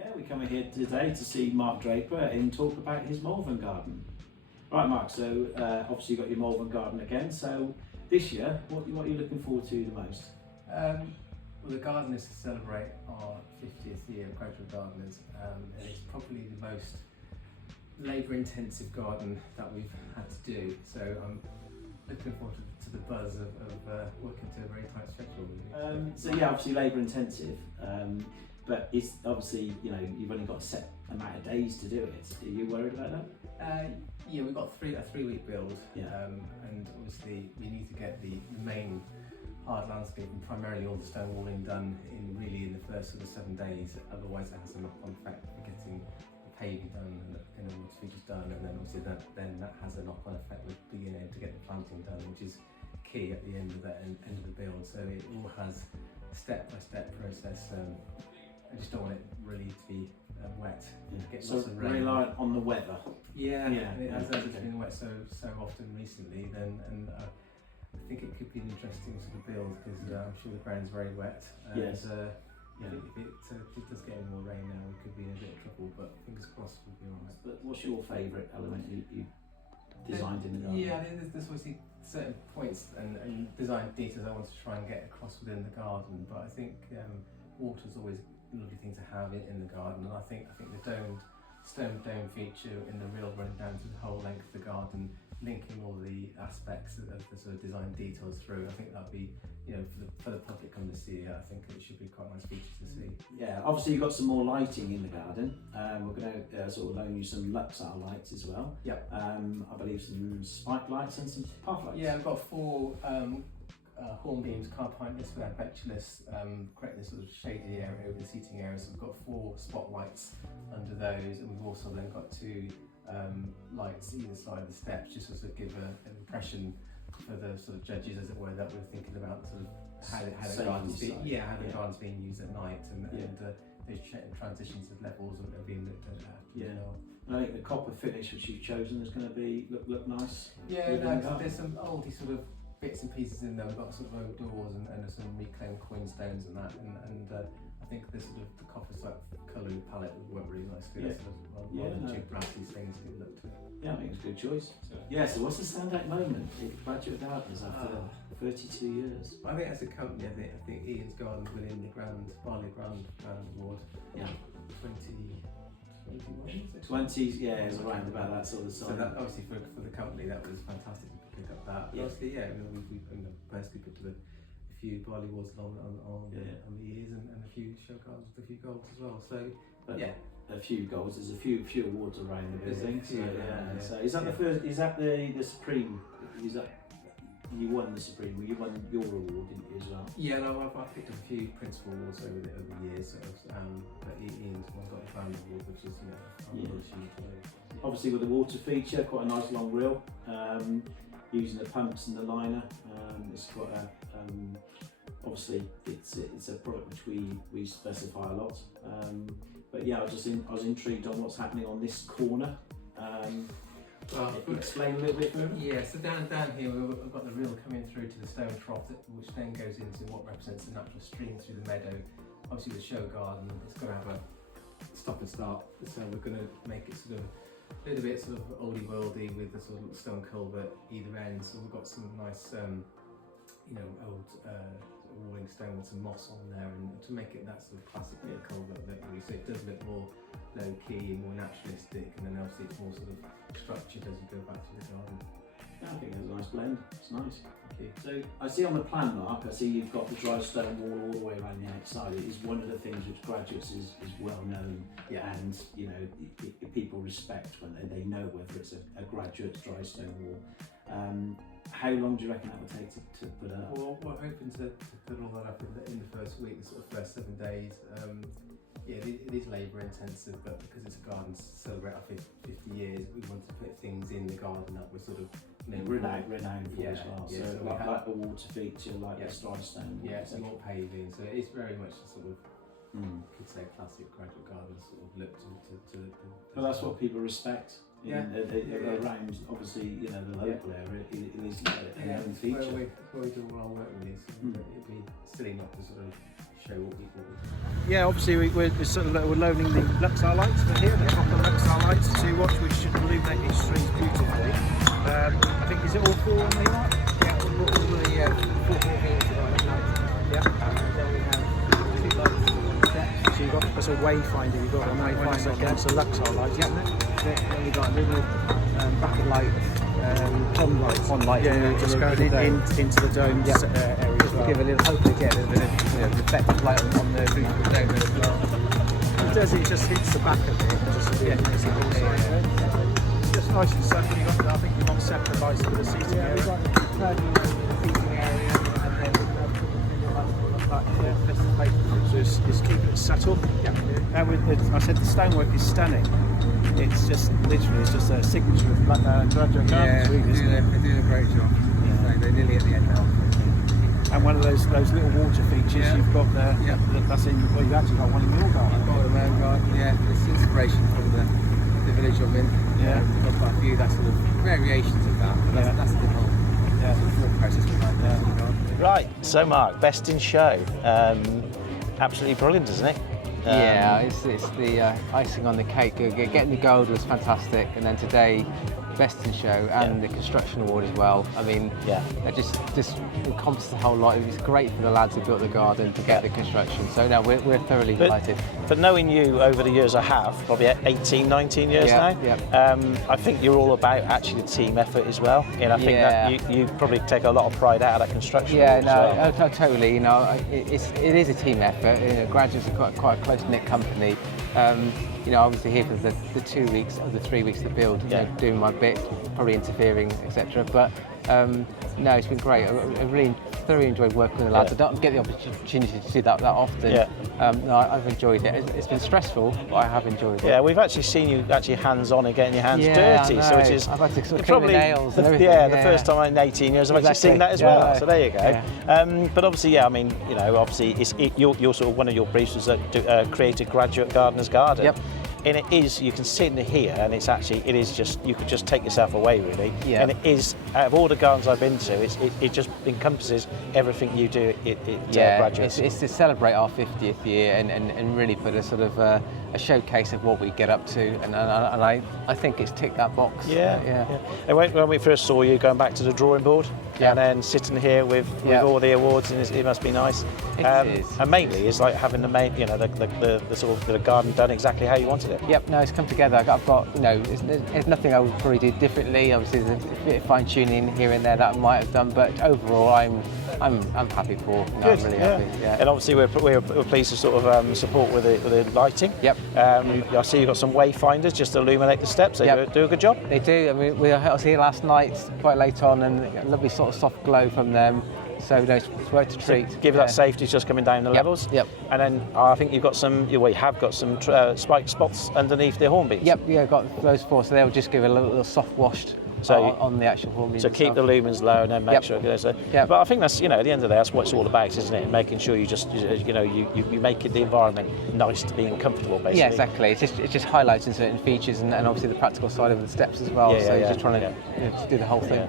Yeah, we're coming here today to see Mark Draper and talk about his Malvern garden. Right, Mark, so obviously you've got your Malvern garden again, so this year, what are you looking forward to the most? Well, the garden is to celebrate our 50th year of graduate gardeners, and it's probably the most labour-intensive garden that we've had to do, so I'm looking forward to the buzz of working to a very tight schedule. So yeah, obviously labour intensive, but it's obviously, you know, you've only got a set amount of days to do it. Are you worried about that? Yeah, we've got a three-week build, Yeah. And obviously we need to get the main hard landscape and primarily all the stone walling done in the first sort of 7 days. Otherwise, it has a knock-on effect for getting the paving done and the water features done, and then obviously that has a knock-on effect with being able to get the planting done, which is key at the end of the build. So it all has a step-by-step process. I just don't want it really to be wet. Get So lots of rain. rely on the weather. Yeah, as okay. it's been wet so often recently, and I think it could be an interesting sort of build because I'm sure the ground's very wet. Yes. If it does get any more rain now, we could be in a bit of trouble, but fingers crossed we'll be alright. But what's your favourite element you designed in the garden? Yeah, there's obviously certain points and design details I want to try and get across within the garden, but I think water's always a lovely thing to have in the garden, and I think the stone dome feature in the real run down to the whole length of the garden, linking all the aspects of the sort of design details through, I think that'd be, you know, for the public come to see it, I think it should be quite a nice feature to see. Yeah, obviously you've got some more lighting in the garden. We're going to sort of loan you some Luxar lights as well. Yep. I believe some spike lights and some path lights. Yeah, I've got 4 horn beams, carpineless with adventulous, creating this sort of shady area over the seating area. So we've got 4 spotlights under those, and we've also then got 2 lights either side of the steps, just to sort of give an impression for the sort of judges, as it were, that we're thinking about sort of how the garden's being used at night, and those transitions of levels are being looked at. And I think the copper finish which you've chosen is going to be look nice. Yeah, no, there's some oldie sort of bits and pieces in there. We've got sort of oak doors and some reclaimed coin stones and that, and I think the sort of the copper type colouring palette would work really nicely. Two brassy things to look to. Yeah, I think it's a good choice. So what's the standout moment in graduate gardens after 32 years? I think as a company, I think Ian's Garden winning the Barley Grand Award. Yeah. 20s, yeah, it was around about that sort of size. So that obviously for the company that was fantastic to pick up that. Yeah. Obviously, we personally put a few barley awards on the years and a few show cards with a few golds as well. So a few golds. There's a few awards around the building. So is that the first? Is that the Supreme? Is that you won the Supreme? You won your award, didn't you, as well? Yeah, no, I've picked up a few principal awards over the years. But Ian's one got the Grand Award, which is Obviously with the water feature, quite a nice long reel. Using the pumps and the liner. It's quite a obviously it's a product which we specify a lot. But yeah, I was intrigued on what's happening on this corner. Explain a little bit further. Yeah, so down here we've got the reel coming through to the stone trough, which then goes into what represents the natural stream through the meadow. Obviously the show garden, it's going to have a stop and start, so we're going to make it sort of a little bit sort of oldie worldy with the sort of stone culvert either end. So we've got some nice old walling stone with some moss on there, and to make it that sort of classic culvert look, really, so it does look more low key and more naturalistic, and then obviously it's more sort of structured as you go back to the garden. Yeah, I think it's a nice blend. It's nice. Thank you. So I see on the plan, Mark, I see you've got the dry stone wall all the way around the outside. It is one of the things which graduates is well known, and you know people respect when they know whether it's a graduate dry stone wall. How long do you reckon that would take to put up? Well, we're hoping to put all that up in the first week, the sort of first 7 days. It is labour intensive, but because it's a garden to celebrate our 50 years, we want to put things in the garden that we're sort of renowned for as well. Yeah, so like the water feature, like the dry stone. Yeah, it's more paving, so it's very much a sort of could say classic graduate garden sort of look to But that's what people respect. Around obviously the local area, it is a known feature. Where we do all our work with these, it'd be silly not to sort of show what we bought. Yeah, obviously we're loaning the Luxar lights for here, the proper Luxar lights to watch, which should illuminate these streams beautifully. I think, is it all 4 on the light? Yeah, we bought all the 4 beams on the night. Yeah. And then we have 2 lights on the steps. So you've got, that's a wayfinder, you've got a wayfinder against a Luxar light, Yep. isn't it? Then we've got a little bucket light, on light. Yeah, just going into the dome Yep. area as well. Give a little, hopefully get a bit of reflective light on the roof of the dome as well. It does, it just hits the back of it, just makes it all just nice and simple. I think you've got separate lights for the seating area. We've got the seating area, and then we've got So it's keeping it subtle. Yeah. And with I said the stonework is stunning. It's just literally, it's just a signature of Draper Gardens, really, isn't it? they're doing a great job. Yeah. So they're nearly at the end now. And one of those little water features you've got there. Yeah. That's in. Well, you've actually got one in your garden. I've got a round garden, yeah. It's inspiration from the village I'm in. Yeah. We've got quite a few that sort of variations of that. But that's the whole thought process behind the garden. Right, so Mark, best in show. Absolutely brilliant, isn't it? Yeah, it's the icing on the cake. Getting the gold was fantastic, and then today, best in show and the construction award as well. I mean, it just encompasses the whole lot. It was great for the lads who built the garden to get the construction. So no, we're thoroughly delighted. But knowing you over the years I have, probably 18, 19 years now, I think you're all about actually the team effort as well. I think that you probably take a lot of pride out of that construction. Yeah, no, totally. It is a team effort. Graduates are quite a close-knit company. Obviously here for the 2 weeks or the 3 weeks to build, doing my bit, probably interfering, etc. But no, it's been great. I really thoroughly enjoyed working with the lads. I don't get the opportunity to do that often. No, I've enjoyed it. It's been stressful, but I have enjoyed it. Yeah, we've actually seen you actually hands-on and getting your hands dirty, so which is I've had to sort of probably clean the nails and everything. the first time in 18 years I've actually seen that as well. So there you go. But obviously, I mean, obviously, you're sort of one of your briefs was that create a graduate gardener's garden. Yep. And it is, you can sit in here and it is just, you could just take yourself away really. Yeah. And it is, out of all the gardens I've been to, it just encompasses everything you do at graduates. It's to celebrate our 50th year and really put a sort of a showcase of what we get up to, and I think it's ticked that box. Yeah. And when we first saw you going back to the drawing board, and then sitting here with all the awards, and it must be nice. It is. And mainly, it's like having the sort of the garden done exactly how you wanted it. Yep. No, it's come together. I've got there's nothing I would probably do differently. Obviously, there's a bit of fine tuning here and there that I might have done, but overall, I'm happy for. Good, I'm really happy. Yeah. And obviously, we're pleased to sort of support with the lighting. Yep. I see you've got some wayfinders just to illuminate the steps. They do a good job. They do. I mean, I was here last night, quite late on, and a lovely sort of soft glow from them. So it's worth a treat. So give that safety just coming down the levels. Yep. And then I think you have got some spike spots underneath the horn beams. Yep. Yeah, got those 4. So they'll just give a little soft wash on the actual horn beams. So keep the lumens low and then make sure it goes there. But I think that's at the end of the day, that's what it's all about, isn't it? Making sure you just you make the environment nice to be and comfortable, basically. Yeah, exactly. It's just highlighting certain features and obviously the practical side of the steps as well. You're just trying to do the whole thing.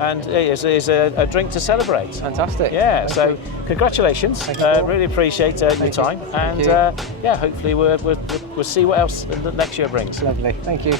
And it's a drink to celebrate. Fantastic. Yeah, Thank you. Congratulations. Thank you. Really appreciate your time. And hopefully we'll see what else the next year brings. Lovely. Thank you.